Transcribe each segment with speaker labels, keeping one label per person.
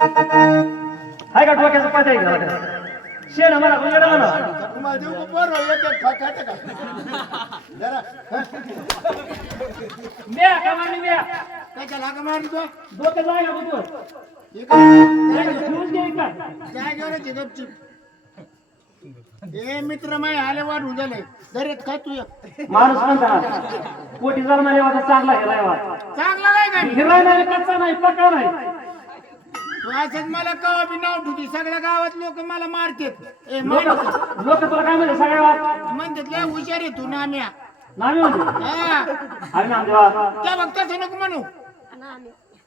Speaker 1: हाय का डोक्याचं पात आहे का शेण मला उजेडा म्हणा
Speaker 2: तुम्हाला देऊ का पोरं? एक एक खा- खाता का? जरा.
Speaker 1: म्या का मारली म्या
Speaker 2: तू?
Speaker 1: डोक्यात लागा बुतवर
Speaker 2: काय?
Speaker 1: फिरून घे का
Speaker 2: काय जेवणाची गपचूप? ए मित्र माय आले वाढून झाले दरेत खा तू.
Speaker 1: माणूस म्हणता पोटी जन्माले वाटा चांगला गेलाय वा
Speaker 2: चांगला नाही का
Speaker 1: हिरवाय नाही कच्चा नाही पक्का नाही
Speaker 2: तू असंच मला कवा बी नाव ठेवती. सगळ्या गावात लोक मला मारतात. ए मारतात
Speaker 1: लोक तुला काय म्हणते सगळ्या वाट
Speaker 2: म्हणतात लय हुशार आहे तू नाम्या.
Speaker 1: नामी म्हणते
Speaker 2: हा.
Speaker 1: अरे नामदेवा
Speaker 2: त्या बघ तसं नको म्हणू.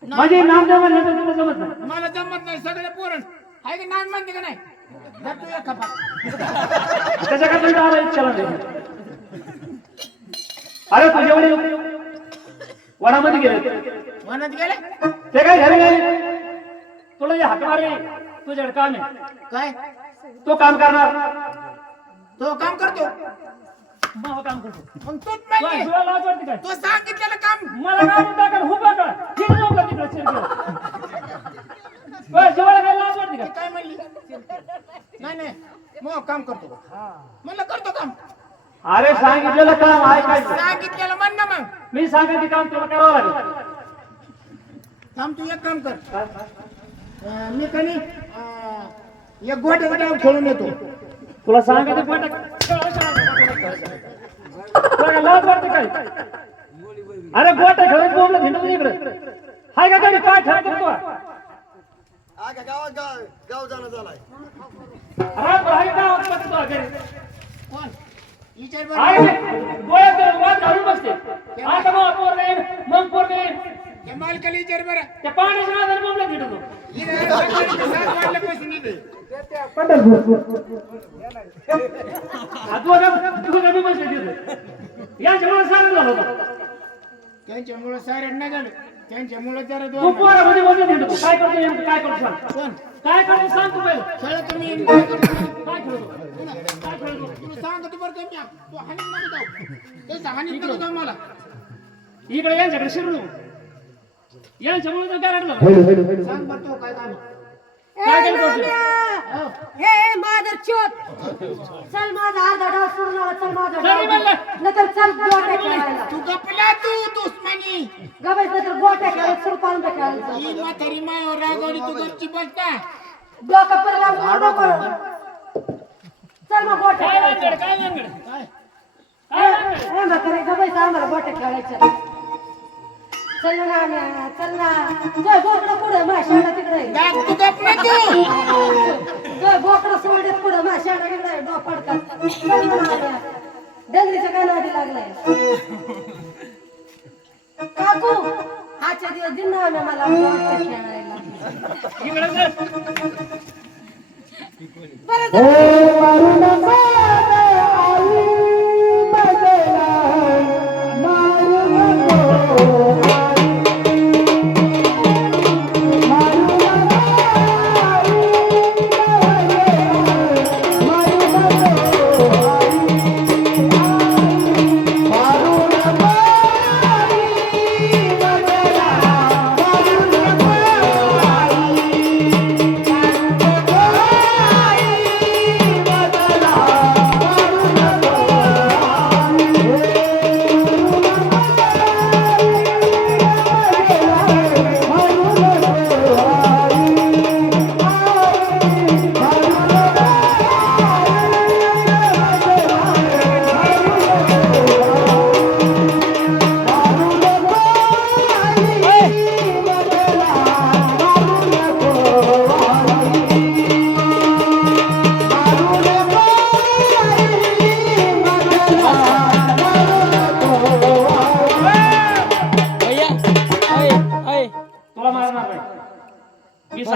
Speaker 1: म्हणजे नामदेव म्हणलं तर तुला जमत नाही.
Speaker 2: मला जमत नाही सगळे पोरण आहे का नाही म्हणते का नाही? धर तू एक खपा
Speaker 1: त्याच्या काय आला इच्छा नाही. अरे तुझे वडील वनामध्ये गेले.
Speaker 2: म्हणत गेले?
Speaker 1: ते काय घरी गेले? तुला जे हाक मारले. तुझ्याकडे काम आहे
Speaker 2: काय?
Speaker 1: तो काम करणार.
Speaker 2: तो काम करतो.
Speaker 1: मग काम करतो.
Speaker 2: मग तूच
Speaker 1: तुला
Speaker 2: माहिती.
Speaker 1: तुला लाज वाटते काय?
Speaker 2: तो सांगितलेलं काम.
Speaker 1: मला काम टाका हुबा का? ठीक नव्हता तिकडे शिरके जेवायला काय लाज वाटते
Speaker 2: ते
Speaker 1: का
Speaker 2: काय म्हणली? नाही नाही. मग काम करतो. म्हणलं करतो काम.
Speaker 1: अरे सांगितलेलं काम ऐकायचं
Speaker 2: सांगितलेलं म्हण ना मग.
Speaker 1: मी सांगितलं काम तुला करावं लागेल.
Speaker 2: काम तू एक काम कर. मी कनी अं, एक गोट्याचा डाव खेळून येतो
Speaker 1: तुला सांगायचं तुला काय लाज वाटते काय? अरे गोट्या खेळत बोललं इकडे. हाय का कधी काय ठरत तू
Speaker 3: आगा गावात गाव गाव जाणं झालाय.
Speaker 1: रातभर हाय?
Speaker 2: कोण?
Speaker 1: मग पोर येईन मग पोर येईन
Speaker 2: त्या मालकाला विचार बरं.
Speaker 1: त्या पाण्याच्या नादाने बोंबलं याच्यामुळे सांगून झालं
Speaker 2: त्यांच्यामुळं सारे नाही झालं. त्यांच्यामुळं जरा
Speaker 1: तू
Speaker 2: दोन
Speaker 1: पोरामध्ये काय करतो नेमकं? काय करतो सांग?
Speaker 2: कोण?
Speaker 1: काय करतो सांग तू पहिलं?
Speaker 2: खेळ तुम्ही काय करतो?
Speaker 1: काय खेळतो
Speaker 2: तुला सांगतो बरं कमी तू नको जाऊ. ते नको जाऊ मला.
Speaker 1: इकडे यांच्याकडे शिरू यांच्यामुळे तर गारड झालं
Speaker 2: सांग बरं तो काय काम
Speaker 1: काय केलं तो तुला?
Speaker 2: हो.
Speaker 4: हे माझं चोट चल माझा अर्धा डाव सोडून आला, चल माझा
Speaker 1: तरी म्हणलं.
Speaker 4: डाव नंतर चल गोट्या खेळायला.
Speaker 2: तू गपला तू दुश्मनी.
Speaker 4: गबाई नंतर गोट्या खेळायला चल पांढऱ्या खेळायला
Speaker 2: ही म्हातारी मायावर रागवली तू गपची बसता
Speaker 4: डोकं परिणाम करू नको. चल मग गोट्या
Speaker 1: काय
Speaker 4: खेळायच्या.
Speaker 1: वांगड, काय वांगड?
Speaker 2: काय
Speaker 1: काय वांगड?
Speaker 4: हे म्हातारे गबाईचं आम्हाला गोट्या खेळायच्या. चल ना चल ना. जय बोकडं पुढे शेणा तिकडे.
Speaker 2: तू गपला तू.
Speaker 4: जय बोकडं सोडत पुढे शेणा तिकडे डो पडतात चल ना आम्या. डंगरीच्या काय नादी लागलाय. काकू आजच्या दिवस दिन ना मला खेळायला.
Speaker 1: इकडे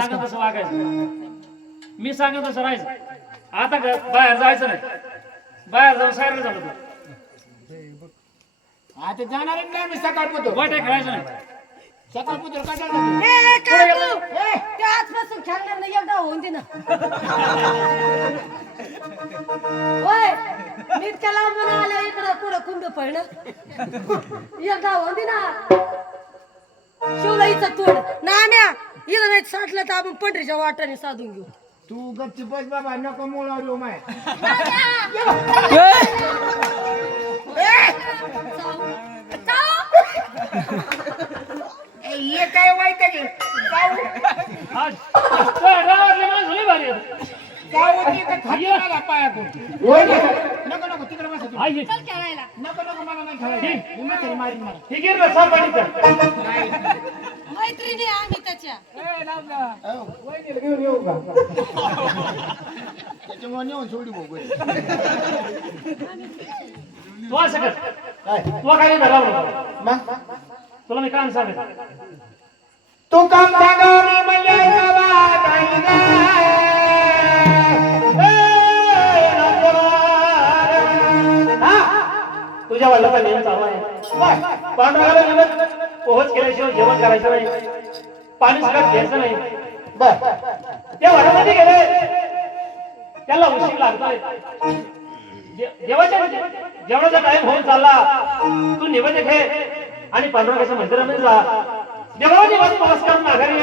Speaker 1: सांगत तसं वागायचं. मी सांगत तसं राहायचं. आता बाहेर जायचं नाही. बाहेर जाऊन सायरला झालं तू.
Speaker 2: आता जाणार आहे ना मी सकाळ पुतो
Speaker 1: गोट्या खेळायचं नाही.
Speaker 2: सकाळ पुतो कटाळा
Speaker 4: ए, काकू! ते आजपासून खेळणार नाही एकदा होऊन दे ना. होय मी इतक्या लांबून आले इकडं कुंड पडणं एकदा होऊन दे ना. शिवला इथं तोड. नाम्या इथं नाही साठलं तर आपण पंढरीच्या वाटाने साधून घेऊ.
Speaker 2: तू गच्ची बस बाबा नको मोळावली माय. ये काय वाईट आहे? जाऊ. का खाली मला पायातून नको नको
Speaker 1: आई, हे-
Speaker 2: नको नको मला नाही खेळायचं. मी म्हातारी मारीन मला.
Speaker 1: हे घे ना.
Speaker 4: मैत्रिणी आहे आम्ही त्याच्या.
Speaker 2: वहिनीला घेऊन येऊ का? त्याच्यामुळे नेऊन सोडी भाऊ
Speaker 1: तू असं कर.
Speaker 2: काय?
Speaker 1: तू काही धराव तुला मी काम सांगत.
Speaker 2: तू काम म्हणजे
Speaker 1: पांडुरंगाला म्हणत पोहोच केल्याशिवाय जेवण करायचं नाही. पाणी सगळ्यात घ्यायचं नाही.
Speaker 2: बर.
Speaker 1: ते गेले. त्याला उशीर लागतोय. जेवणाचा टाइम होऊन चालला. तू निवेदक घे आणि पांडुरंगाच्या मंदिरामध्ये जा. देवाने नमस्कार माघारी